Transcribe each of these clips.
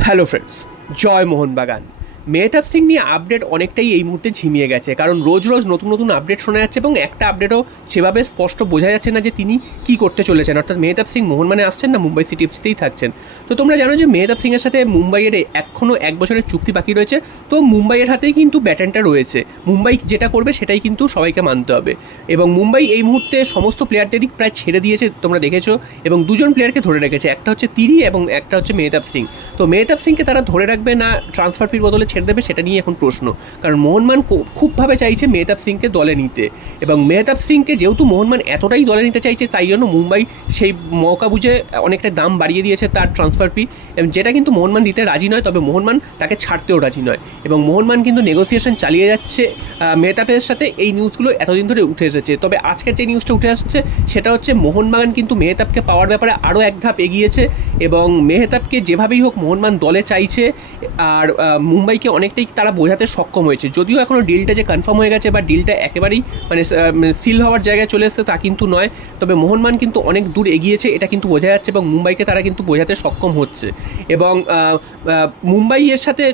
Hello friends, জয় মোহনবাগান। মেহতাব সিং নিয়ে update অনেকটাই এই মুহূর্তে ঝিমিয়ে গেছে, কারণ রোজ রোজ নতুন নতুন আপডেট শোনা যাচ্ছে এবং একটা আপডেটও সেভাবে স্পষ্ট বোঝা যাচ্ছে না যে তিনি কি করতে চলেছেন। অর্থাৎ মেহতাব সিং মোহনবাগানে আসছেন না মুম্বাই সিটি এফসিতেই থাকছেন। তো তোমরা জানো যে মেহতাব সিংয়ের সাথে মুম্বাইয়ের এখনও 1 বছরের চুক্তি বাকি রয়েছে। তো মুম্বাইয়ের হাতেই কিন্তু ব্যাটনটা রয়েছে, মুম্বাই যেটা করবে সেটাই কিন্তু সবাইকে মানতে হবে। এবং মুম্বাই এই মুহূর্তে সমস্ত প্লেয়ারদেরই প্রায় ছেড়ে দিয়েছে, তোমরা দেখেছো। এবং দুজন প্লেয়ারকে ধরে রেখেছে, একটা হচ্ছে তিরি এবং একটা হচ্ছে মেহতাব সিং। তো মেহতাব সিংকে তারা ধরে রাখবে না ট্রান্সফার ফির বদলে ছেড়ে দেবে, সেটা নিয়ে এখন প্রশ্ন। কারণ মোহনবাগান খুবভাবে চাইছে মেহতাব সিংকে দলে নিতে, এবং মেহতাব সিংকে যেহেতু মোহনবাগান এতটাই দলে নিতে চাইছে, তাই জন্য মুম্বাই সেই মৌকা বুঝে অনেকটা দাম বাড়িয়ে দিয়েছে তার ট্রান্সফার ফি, যেটা কিন্তু মোহনবাগান দিতে রাজি নয়। তবে মোহনবাগান তাকে ছাড়তেও রাজি নয়, এবং মোহনবাগান কিন্তু নেগোসিয়েশন চালিয়ে যাচ্ছে মেহতাবের সাথে। এই নিউজগুলো এতদিন ধরে উঠে এসেছে, তবে আজকের যে নিউজটা উঠে আসছে সেটা হচ্ছে মোহনবাগান কিন্তু মেহতাবকে পাওয়ার ব্যাপারে আরও এক ধাপ এগিয়েছে, এবং মেহতাবকে যেভাবেই হোক মোহনবাগান দলে চাইছে। আর মুম্বাইকে অনেকটাই তারা বোঝাতে সক্ষম হয়েছে। যদিও এখনও ডিলটা যে কনফার্ম হয়ে গেছে বা ডিলটা একেবারেই সিল হওয়ার জায়গায় চলে এসেছে তা কিন্তু নয়, তবে মোহনবাগান কিন্তু অনেক দূর এগিয়েছে, এটা কিন্তু বোঝা যাচ্ছে, এবং মুম্বাইকে তারা কিন্তু বোঝাতে সক্ষম হচ্ছে। এবং মুম্বাইয়ের সাথে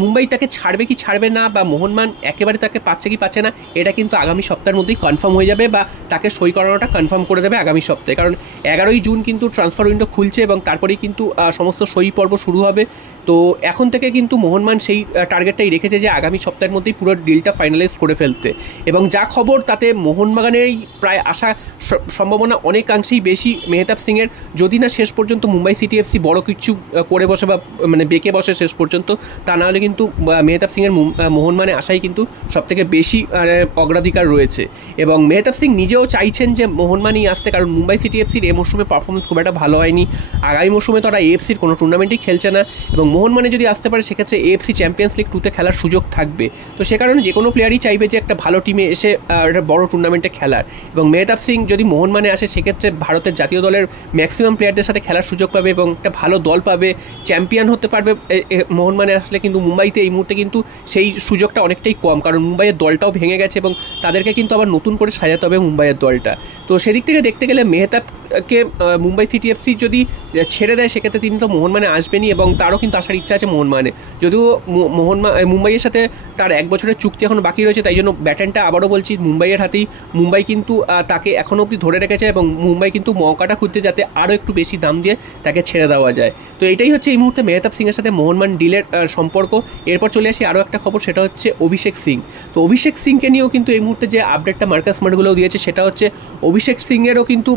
মুম্বাই তাকে ছাড়বে কি ছাড়বে না, বা মোহনবাগান একেবারে তাকে পাচ্ছে কি পাচ্ছে না, এটা কিন্তু আগামী সপ্তাহের মধ্যেই কনফার্ম হয়ে যাবে, বা তাকে সই করানোটা কনফার্ম করে দেবে আগামী সপ্তাহে। কারণ 11ই জুন কিন্তু ট্রান্সফার উইন্ডো খুলছে, এবং তারপরেই কিন্তু সমস্ত সই পর্ব শুরু হবে। তো এখন থেকে কিন্তু মোহনবাগান সেই টার্গেটটাই রেখেছে যে আগামী সপ্তাহের মধ্যেই পুরো ডিলটা ফাইনালাইজ করে ফেলতে। এবং যা খবর তাতে মোহনবাগানেরই প্রায় আশা সম্ভাবনা অনেকাংশেই বেশি মেহতাব সিংয়ের, যদি না শেষ পর্যন্ত মুম্বাই সিটি এফসি বড় কিছু করে বসে বা বেঁকে বসে শেষ পর্যন্ত, তা নাহলে কিন্তু মেহতাব সিংয়ের মোহনবাগানে আশাই কিন্তু সবথেকে বেশি অগ্রাধিকার রয়েছে। এবং মেহতাব সিং নিজেও চাইছেন যে মোহনবাগানই আসতে, কারণ মুম্বাই সিটি এফসির এই মরশুমে পারফরমেন্স খুব একটা ভালো হয়নি। আগামী মরশুমে তারা এএফসির কোনো টুর্নামেন্টেই খেলছে না, এবং মোহনবাগানে যদি আসতে পারে সেক্ষেত্রে এএফসি চ্যাম্পিয়ন্স লিগ 2তে খেলার সুযোগ থাকবে। তো সে কারণে যে কোনো প্লেয়ারই চাইবে যে একটা ভালো টিমে এসে একটা বড় টুর্নামেন্টে খেলার। এবং মেহতাব সিং যদি মোহনবাগানে আসে সেক্ষেত্রে ভারতের জাতীয় দলের ম্যাক্সিমাম প্লেয়ারদের সাথে খেলার সুযোগ পাবে, এবং একটা ভালো দল পাবে, চ্যাম্পিয়ন হতে পারবে মোহনবাগানে আসলে। কিন্তু মুম্বাইতে এই মুহূর্তে কিন্তু সেই সুযোগটা অনেকটাই কম, কারণ মুম্বাইয়ের দলটাও ভেঙে গেছে, এবং তাদেরকে কিন্তু আবার নতুন করে সাজাতে হবে মুম্বাইয়ের দলটা। তো সেদিক থেকে দেখতে গেলে মেহতাবকে মুম্বাই সিটি এফসি যদি ছেড়ে দেয় সেক্ষেত্রে তিনি তো মোহনবাগানে আসবেনই, এবং তারও কিন্তু আসার ইচ্ছা আছে মোহনবাগানে। যদিও মুম্বাইয়ের সাথে তার 1 বছরের চুক্তি এখন বাকি রয়েছে, তাই জন্য ব্যাটনটা আবারও বলছি মুম্বাইয়ের হাতেই। মুম্বাই কিন্তু তাকে এখনও অবধি ধরে রেখেছে, এবং মুম্বাই কিন্তু মৌকাটা খুঁজছে যাতে আরও একটু বেশি দাম দিয়ে তাকে ছেড়ে দেওয়া যায়। তো এটাই হচ্ছে এই মুহূর্তে মেহতাব সিংয়ের সাথে মোহনবাগান ডিলের সম্পর্ক। এরপর চলে আসি আরও একটা খবর, সেটা হচ্ছে অভিষেক সিং। তো অভিষেক সিংকে নিয়েও কিন্তু এই মুহূর্তে যে আপডেটটা মার্কাস স্মার্টগুলোও দিয়েছে সেটা হচ্ছে অভিষেক সিংয়েরও কিন্তু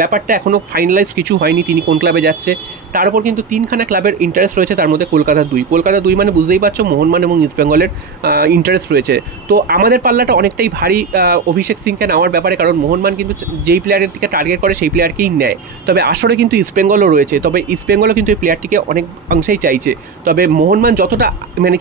ব্যাপারটা এখনও ফাইনালাইজ কিছু হয়নি, তিনি কোন ক্লাবে যাচ্ছে। তার উপর কিন্তু 3খানা ক্লাবের ইন্টারেস্ট রয়েছে, তার মধ্যে কলকাতা 2 মানে বুঝতেই পারছো মোহনবাগান এবং ইস্ট বেঙ্গলের ইন্টারেস্ট রয়েছে। তো আমাদের পাল্লাটা অনেকটাই ভারী অভিষেক সিংকে নেওয়ার ব্যাপারে, কারণ মোহনবাগান কিন্তু যেই প্লেয়ারের দিকে টার্গেট করে সেই প্লেয়ারকেই নেয়। তবে আসলে কিন্তু ইস্ট বেঙ্গলও রয়েছে, তবে ইস্ট বেঙ্গলও কিন্তু এই প্লেয়ারটিকে অনেক অংশেই চাইছে। তবে মোহনবাগান যতটা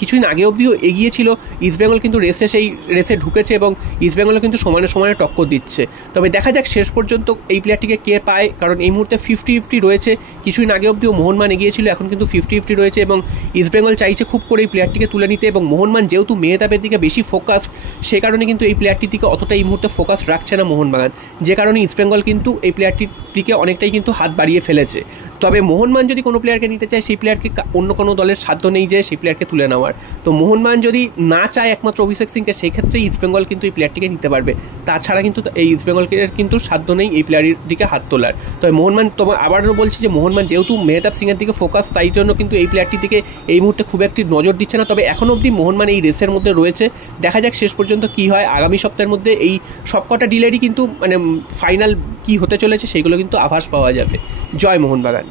কিছুদিন আগে অবধিও এগিয়েছিল, ইস্ট বেঙ্গল কিন্তু সেই রেসে ঢুকেছে, এবং ইস্ট বেঙ্গলও কিন্তু সমানে সমানে টক্কর দিচ্ছে। তবে দেখা যাক শেষ পর্যন্ত এই প্লেয়ারটিকে কে পায়, কারণ এই মুহূর্তে 50-50 রয়েছে। কিছুদিন আগে অবধিও মোহনবাগান এগিয়েছিল, এখন কিন্তু 50-50 রয়েছে, এবং ইস্ট বেঙ্গল চাইছে খুব করে এই প্লেয়ারটিকে তুলে নিতে। এবং মোহনবাগান যেহেতু মেহতাবের দিকে বেশি ফোকাস, সে কারণে কিন্তু এই প্লেয়ারটির দিকে অতটা এই মুহূর্তে ফোকাস রাখছে না মোহনবাগান, যে কারণে ইস্ট বেঙ্গল কিন্তু এই প্লেয়ারটির দিকে অনেকটাই কিন্তু হাত বাড়িয়ে ফেলেছে। তবে মোহনবাগান যদি কোনো প্লেয়ারকে নিতে চায়, সেই প্লেয়ারকে অন্য কোনো দলের সাধ্য নেই যে সেই প্লেয়ারকে তুলে নেওয়ার। তো মোহনবাগান যদি না চায় একমাত্র অভিষেক সিংকে, সেই ক্ষেত্রে ইস্ট বেঙ্গল কিন্তু এই প্লেয়ারটিকে নিতে পারবে। তাছাড়া কিন্তু এই ইস্ট বেঙ্গলকে কিন্তু সাধ্য নেই এই প্লেয়ারের দিকে হাত তোলার। তবে মোহনবাগান, তোমার আবারও বলছি যে মোহনবাগান যেহেতু মেহতাব সিংয়ের দিকে ফোকাস, তাই জন্য কিন্তু এই প্লেয়ারটির দিকে এই মুহূর্তে খুব একটি নজর দিচ্ছে না। তবে এখন অবধি মোহনবাগান এই রেসের মধ্যে রয়েছে, দেখা যাক শেষ পর্যন্ত কী হয়। আগামী সপ্তাহের মধ্যে এই সবকটা ডিলেরই কিন্তু ফাইনাল কী হতে চলেছে সেইগুলো কিন্তু আভাস পাওয়া যাবে। জয় মোহনবাগান।